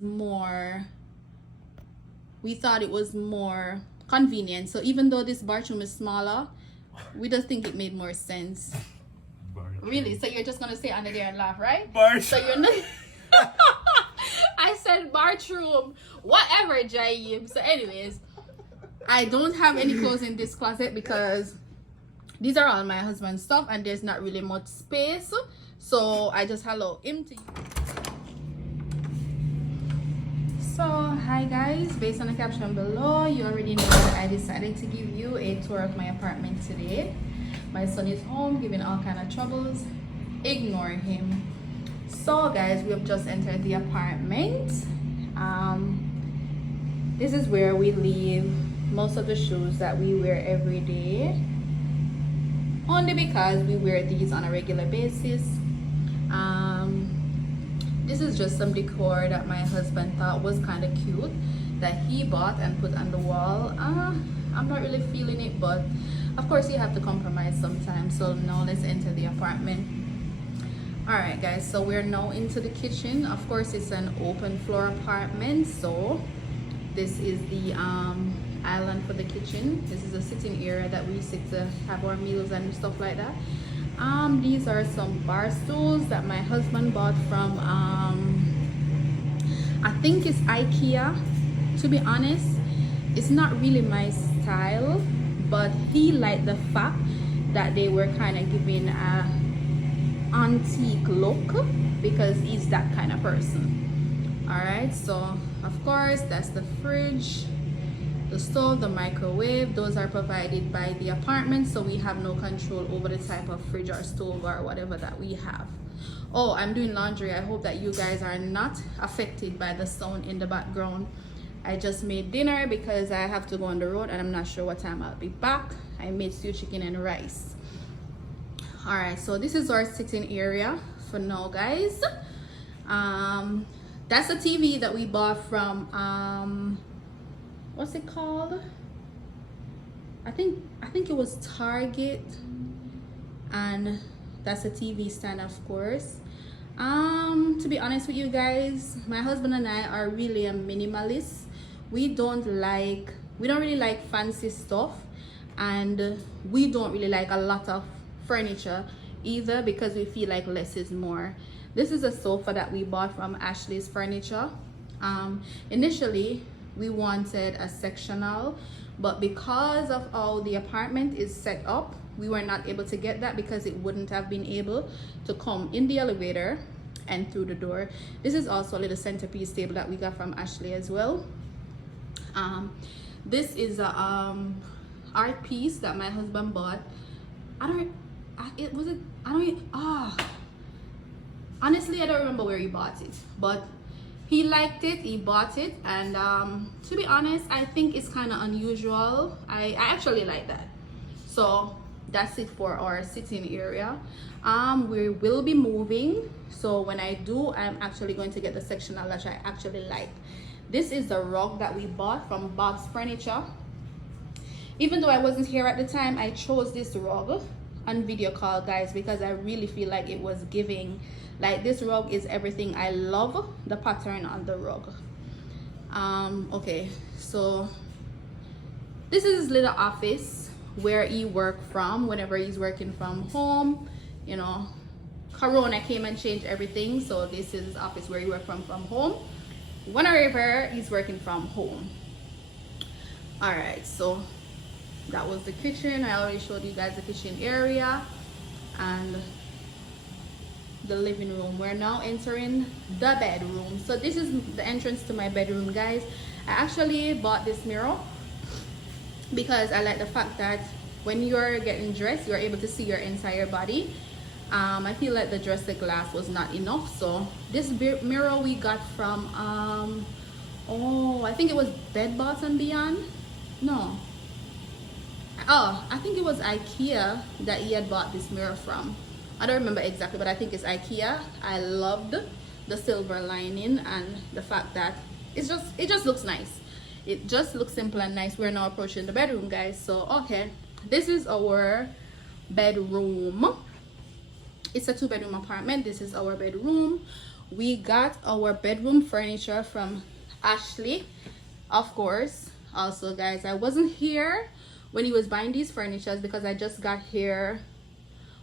more, we thought it was more convenient. So even though this bathroom is smaller, we just think it made more sense. Really? So you're just gonna stay under there and laugh, right? So you're not. I said bathroom, whatever, Jaib. So, anyways, I don't have any clothes in this closet because these are all my husband's stuff, and there's not really much space. So I just allow him to. So hi guys, based on the caption below, you already know that I decided to give you a tour of my apartment today. My son is home giving all kind of troubles. Ignore him. So guys, we have just entered the apartment. This is where we leave most of the shoes that we wear every day, only because we wear these on a regular basis. This is just some decor that my husband thought was kind of cute that he bought and put on the wall. I'm not really feeling it, but of course you have to compromise sometimes. So now let's enter the apartment. All right guys, so we're now into the kitchen. Of course it's an open floor apartment, so this is the island for the kitchen. This is a sitting area that we sit to have our meals and stuff like that. These are some bar stools that my husband bought from I think it's IKEA. To be honest, it's not really my style, but he liked the fact that they were kind of giving a antique look because he's that kind of person. All right, so of course that's the fridge, the stove, the microwave. Those are provided by the apartment, so we have no control over the type of fridge or stove or whatever that we have. Oh, I'm doing laundry. I hope that you guys are not affected by the sound in the background. I just made dinner because I have to go on the road and I'm not sure what time I'll be back. I made stewed chicken and rice. All right, so this is our sitting area for now, guys. That's a TV that we bought from what's it called? I think it was Target, and that's a TV stand, of course. To be honest with you guys, my husband and I are really a minimalist. We don't really like fancy stuff, and we don't really like a lot of furniture either because we feel like less is more. This is a sofa that we bought from Ashley's Furniture. Initially we wanted a sectional, but because of how the apartment is set up, we were not able to get that because it wouldn't have been able to come in the elevator and through the door. This is also a little centerpiece table that we got from Ashley as well. This is a art piece that my husband bought. Honestly I don't remember where he bought it, but he liked it, he bought it, and to be honest, I think it's kind of unusual. I actually like that. So that's it for our sitting area. We will be moving, so when I do, I'm actually going to get the sectional that I actually like. This is the rug that we bought from Bob's Furniture. Even though I wasn't here at the time, I chose this rug on video call, guys, because I really feel like it was giving, like, this rug is everything. I love the pattern on the rug. Okay, so this is his little office where he works from whenever he's working from home. You know, Corona came and changed everything, so this is his office where he works from home whenever he's working from home. All right, so that was the kitchen. I already showed you guys the kitchen area and the living room. We're now entering the bedroom. So this is the entrance to my bedroom, guys. I actually bought this mirror because I like the fact that when you're getting dressed, you're able to see your entire body. I feel like the dresser glass was not enough, so this mirror we got from I think it was Bed Bath & Beyond. No, I think it was IKEA that he had bought this mirror from. I don't remember exactly, but I think it's IKEA. I loved the silver lining and the fact that it just looks nice. It just looks simple and nice. We're now approaching the bedroom, guys. So okay, this is our bedroom. It's a 2-bedroom apartment. This is our bedroom. we got our bedroom furniture from Ashley, of course. Also, guys, I wasn't here when he was buying these furnitures because I just got here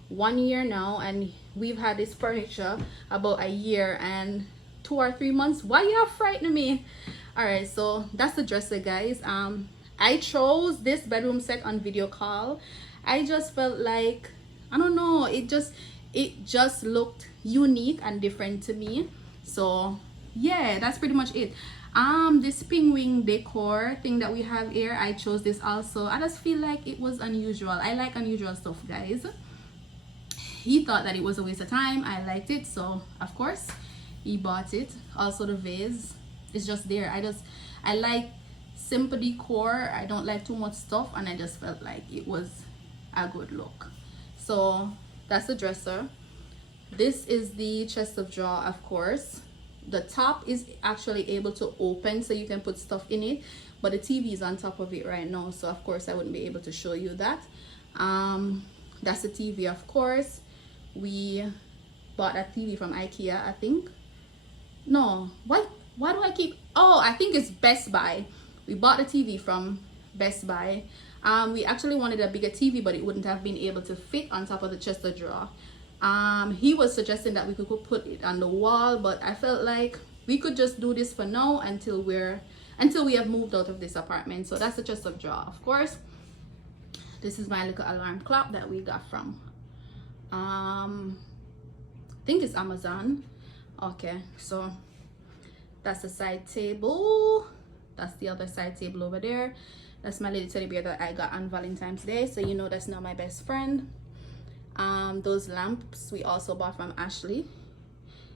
1 year now, and we've had this furniture about a year and 2 or 3 months. Why you are frightening me? All right, so that's the dresser, guys. I chose this bedroom set on video call. I just felt like, I don't know, it just looked unique and different to me. So yeah, that's pretty much it. This penguin decor thing that we have here, I chose this also. I just feel like it was unusual. I like unusual stuff, guys. He thought that it was a waste of time. I liked it, so of course he bought it. Also the vase is just there. I like simple decor. I don't like too much stuff, and I just felt like it was a good look. So that's the dresser. This is the chest of drawer, of course. The top is actually able to open, so you can put stuff in it, but the TV is on top of it right now, so of course I wouldn't be able to show you that. That's the TV, of course. We bought that TV from IKEA, I think. No, why do I keep, oh, I think it's Best Buy. We bought the TV from Best Buy. We actually wanted a bigger TV, but it wouldn't have been able to fit on top of the chest of drawer. He was suggesting that we could put it on the wall, but I felt like we could just do this for now until we have moved out of this apartment. So that's the chest of drawer, of course. This is my little alarm clock that we got from I think it's Amazon. Okay, so that's the side table. That's the other side table over there. That's my little teddy bear that I got on Valentine's Day, so you know that's not my best friend. Those lamps we also bought from Ashley.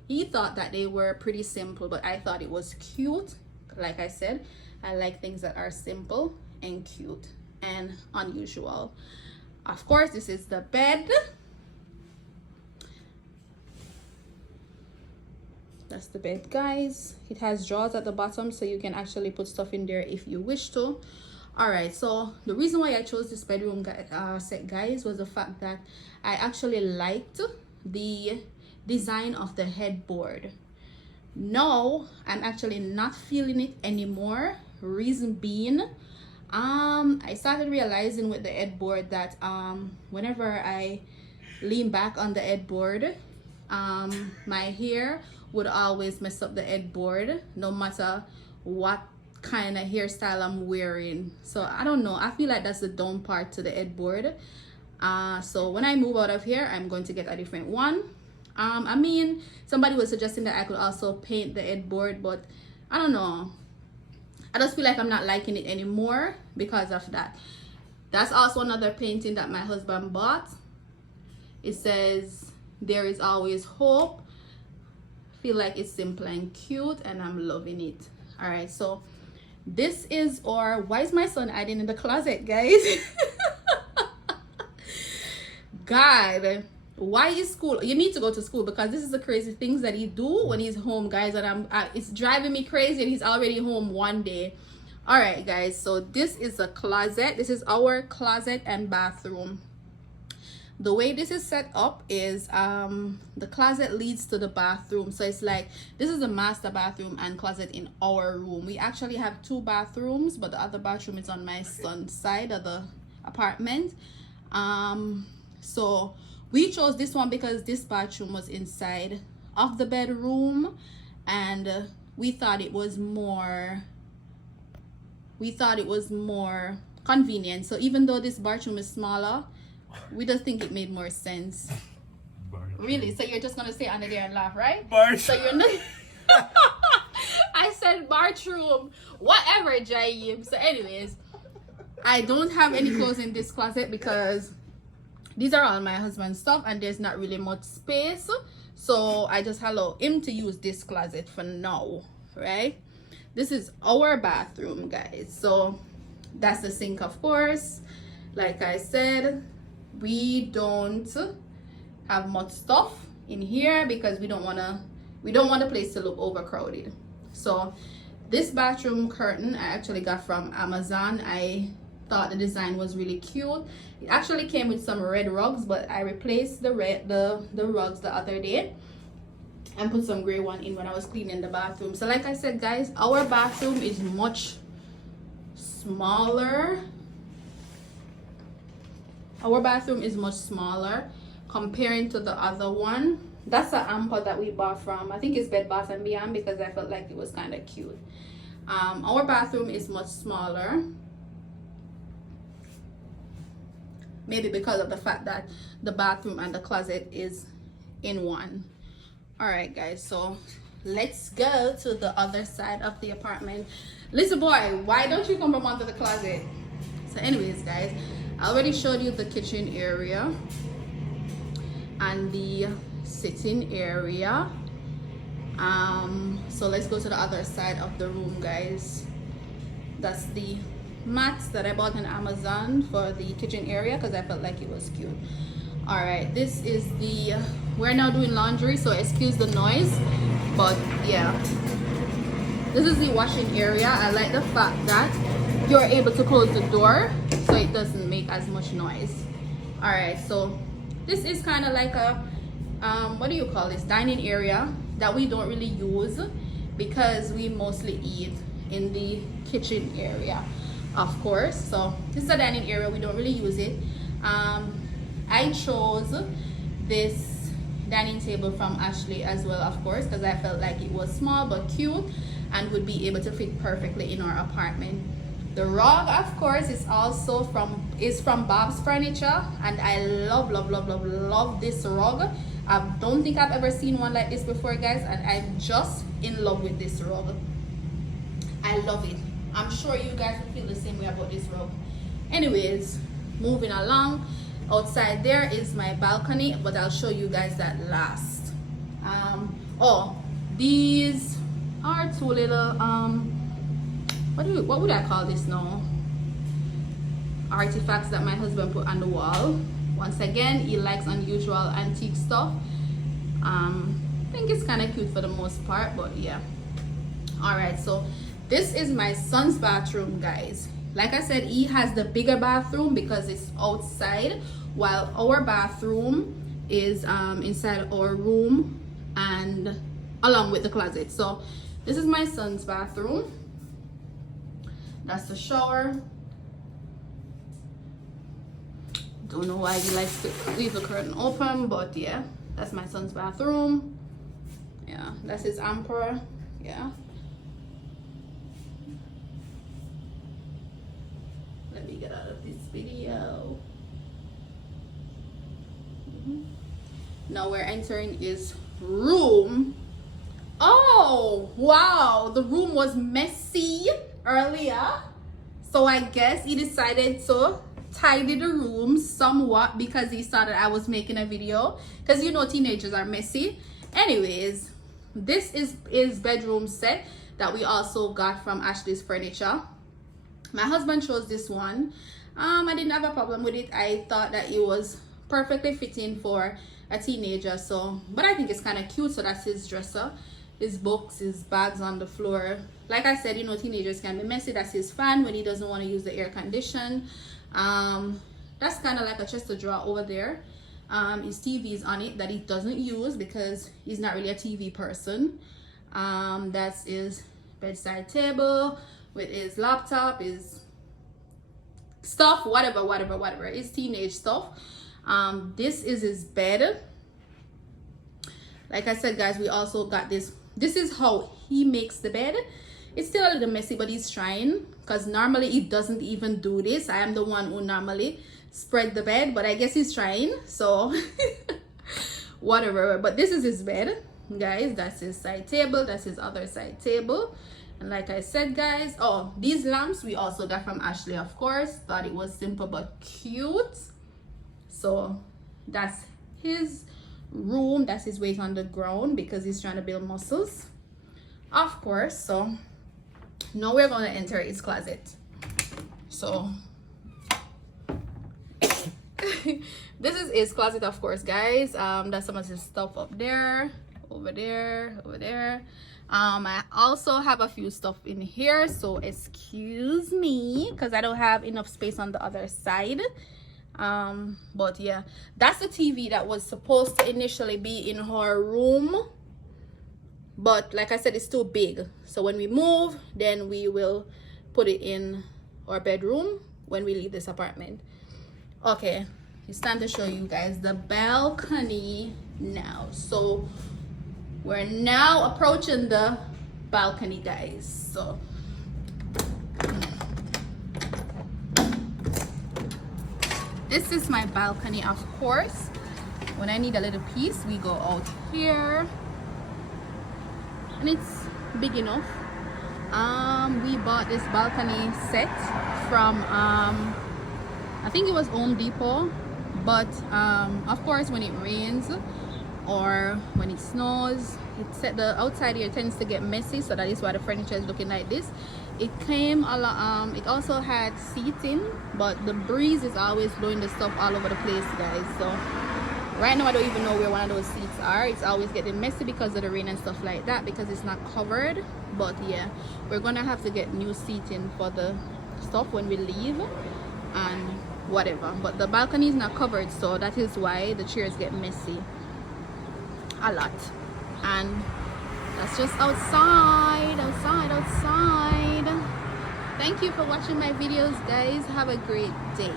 He thought that they were pretty simple, but I thought it was cute. Like I said, I like things that are simple and cute and unusual. Of course, this is the bed. That's the bed, guys. It has drawers at the bottom, so you can actually put stuff in there if you wish to. All right, so the reason why I chose this bedroom set, guys, was the fact that I actually liked the design of the headboard. No, I'm actually not feeling it anymore. Reason being, I started realizing with the headboard that whenever I lean back on the headboard, my hair would always mess up the headboard, no matter what kind of hairstyle I'm wearing. So I don't know, I feel like that's the down part to the headboard. So when I move out of here, I'm going to get a different one. I mean, somebody was suggesting that I could also paint the headboard, but I don't know, I just feel like I'm not liking it anymore because of that. That's also another painting that my husband bought. It says there is always hope. Feel like it's simple and cute, and I'm loving it. All right, so this is our, why is my son hiding in the closet, guys? God, why is school, you need to go to school, because this is the crazy things that he do when he's home, guys, and it's driving me crazy, and he's already home one day. All right, guys, so this is a closet. This is our closet and bathroom. The way this is set up is the closet leads to the bathroom, so it's like this is a master bathroom and closet in our room. We actually have 2 bathrooms, but the other bathroom is on my son's side of the apartment. So we chose this one because this bathroom was inside of the bedroom, and we thought it was more convenient. So even though this bathroom is smaller, we just think it made more sense. Really? So you're just gonna stay under there and laugh, right? So you're not I said bathroom, whatever, Jaime. So anyways, I don't have any clothes in this closet because these are all my husband's stuff and there's not really much space, so I just allow him to use this closet for now, right? This is our bathroom, guys. So that's the sink, of course. Like I said, we don't have much stuff in here because we don't want the place to look overcrowded. So this bathroom curtain I actually got from Amazon. I thought the design was really cute. It actually came with some red rugs, but I replaced the rugs the other day. and put some gray one in when I was cleaning the bathroom. So like I said, guys, our bathroom is much smaller. Our bathroom is much smaller comparing to the other one. That's the Amper that we bought from, I think it's Bed Bath & Beyond, because I felt like it was kind of cute. Our bathroom is much smaller, maybe because of the fact that the bathroom and the closet is in one. All right, guys, so let's go to the other side of the apartment. Listen, boy, why don't you come from under the closet? So anyways, guys, I already showed you the kitchen area and the sitting area. So let's go to the other side of the room, guys. That's the mats that I bought on Amazon for the kitchen area because I felt like it was cute. All right, this is the, we're now doing laundry, so excuse the noise, but yeah, this is the washing area. I like the fact that you're able to close the door so it doesn't make as much noise. All right, so this is kind of like a what do you call this, dining area that we don't really use because we mostly eat in the kitchen area, of course. So this is a dining area, we don't really use it. I chose this dining table from Ashley as well, of course, because I felt like it was small but cute and would be able to fit perfectly in our apartment. The rug, of course, is also from Bob's Furniture, and I love this rug. I don't think I've ever seen one like this before, guys, and I'm just in love with this rug. I love it. I'm sure you guys will feel the same way about this rug. Anyways, moving along. Outside there is my balcony, but I'll show you guys that last. Oh, these are two little what would I call this now? Artifacts that my husband put on the wall. Once again, he likes unusual antique stuff. I think it's kind of cute for the most part, but yeah. All right, so this is my son's bathroom, guys. Like I said, he has the bigger bathroom because it's outside, while our bathroom is inside our room and along with the closet. So this is my son's bathroom. That's the shower. Don't know why he likes to leave the curtain open, but yeah, that's my son's bathroom. Yeah, that's his Amper. Yeah. Let me get out of this video. Now we're entering his room. Oh wow, the room was messy earlier, so I guess he decided to tidy the room somewhat because he saw that I was making a video, because you know teenagers are messy. Anyways, this is his bedroom set that we also got from Ashley's Furniture. My husband chose this one. I didn't have a problem with it. I thought that it was perfectly fitting for a teenager, so but I think it's kind of cute. So that's his dresser, his books, his bags on the floor. Like I said, you know, teenagers can be messy. That's his fan when he doesn't want to use the air condition. That's kind of like a chest of drawer over there. His TV is on it that he doesn't use because he's not really a TV person. That's his bedside table with his laptop, his stuff, whatever, his teenage stuff. This is his bed. Like I said, guys, we also got this. This is how he makes the bed. It's still a little messy, but he's trying, because normally he doesn't even do this. I am the one who normally spread the bed, but I guess he's trying, so whatever. But this is his bed, guys. That's his side table, that's his other side table. And like I said, guys, oh, these lamps we also got from Ashley, of course. Thought it was simple but cute. So that's his room. That's his weight on the ground because he's trying to build muscles, of course. So now we're going to enter his closet. So this is his closet, of course, guys. That's some of his stuff up there, over there. I also have a few stuff in here, so excuse me because I don't have enough space on the other side. But yeah, that's the TV that was supposed to initially be in her room, but like I said, it's too big. So when we move, then we will put it in our bedroom when we leave this apartment. Okay, it's time to show you guys the balcony now. So we're now approaching the balcony, guys. So this is my balcony. Of course, when I need a little peace, we go out here, and it's big enough. We bought this balcony set from I think it was Home Depot, but of course when it rains or when it snows, the outside here tends to get messy, so that is why the furniture is looking like this. It came a lot, it also had seating, but the breeze is always blowing the stuff all over the place, guys. So right now I don't even know where one of those seats are. It's always getting messy because of the rain and stuff like that, because it's not covered. But yeah, we're gonna have to get new seating for the stuff when we leave and whatever. But the balcony is not covered, so that is why the chairs get messy a lot. And that's just outside. Thank you for watching my videos, guys. Have a great day.